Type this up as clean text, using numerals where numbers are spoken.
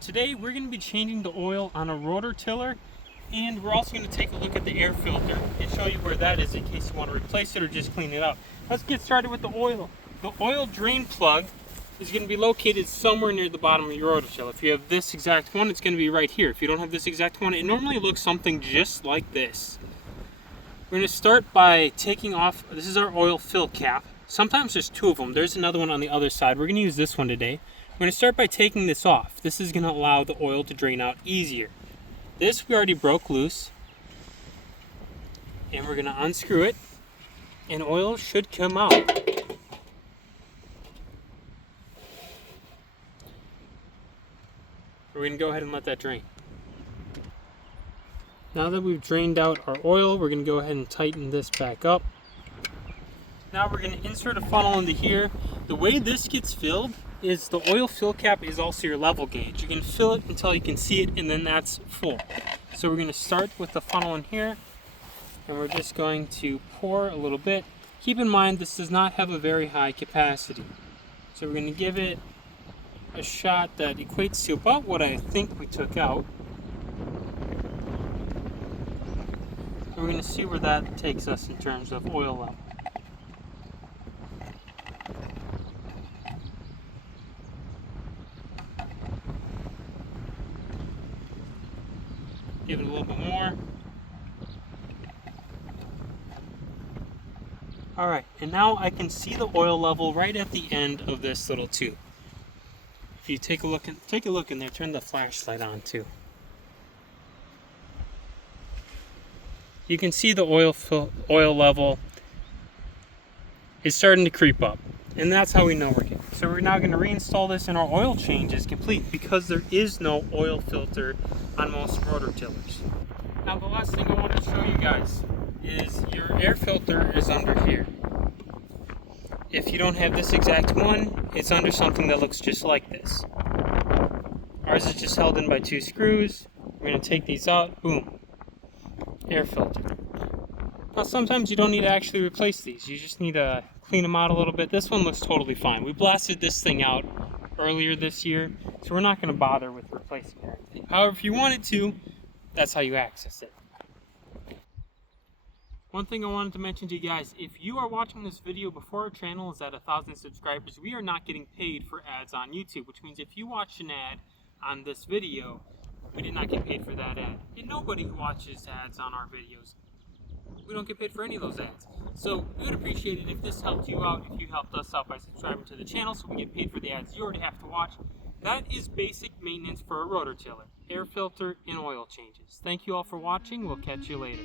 Today we're going to be changing the oil on a rototiller, and we're also going to take a look at the air filter and show you where that is in case you want to replace it or just clean it up. Let's get started with the oil. The oil drain plug is going to be located somewhere near the bottom of your rototiller. If you have this exact one, it's going to be right here. If you don't have this exact one, it normally looks something just like this. We're going to start by taking off, this is our oil fill cap. Sometimes there's two of them. There's another one on the other side. We're going to use this one today. We're going to start by taking this off. This is going to allow the oil to drain out easier. This we already broke loose. And we're going to unscrew it. And oil should come out. We're going to go ahead and let that drain. Now that we've drained out our oil, we're going to go ahead and tighten this back up. Now we're going to insert a funnel into here. The way this gets filled is the oil fill cap is also your level gauge. You can fill it until you can see it, and then that's full. So we're going to start with the funnel in here, and we're just going to pour a little bit. Keep in mind this does not have a very high capacity. So we're going to give it a shot that equates to about what I think we took out. And we're going to see where that takes us in terms of oil level. Give it a little bit more. Alright, and now I can see the oil level right at the end of this little tube. If you take a look in there, turn the flashlight on too. You can see the oil level is starting to creep up, and that's how we know we're getting. So we're now going to reinstall this, and our oil change is complete because there is no oil filter on most rototillers. Now the last thing I want to show you guys is your air filter is under here. If you don't have this exact one, it's under something that looks just like this. Ours is just held in by two screws. We're going to take these out, boom, air filter. Now sometimes you don't need to actually replace these, you just need to clean them out a little bit. This one looks totally fine. We blasted this thing out earlier this year, so we're not going to bother with replacing it or anything. However, if you wanted to, that's how you access it. One thing I wanted to mention to you guys, if you are watching this video before our channel is at 1,000 subscribers, we are not getting paid for ads on YouTube, which means if you watch an ad on this video, we did not get paid for that ad. And nobody who watches ads on our videos, we don't get paid for any of those ads. So we would appreciate it if this helped you out, if you helped us out by subscribing to the channel so we get paid for the ads you already have to watch. That is basic maintenance for a rototiller: air filter and oil changes. Thank you all for watching. We'll catch you later.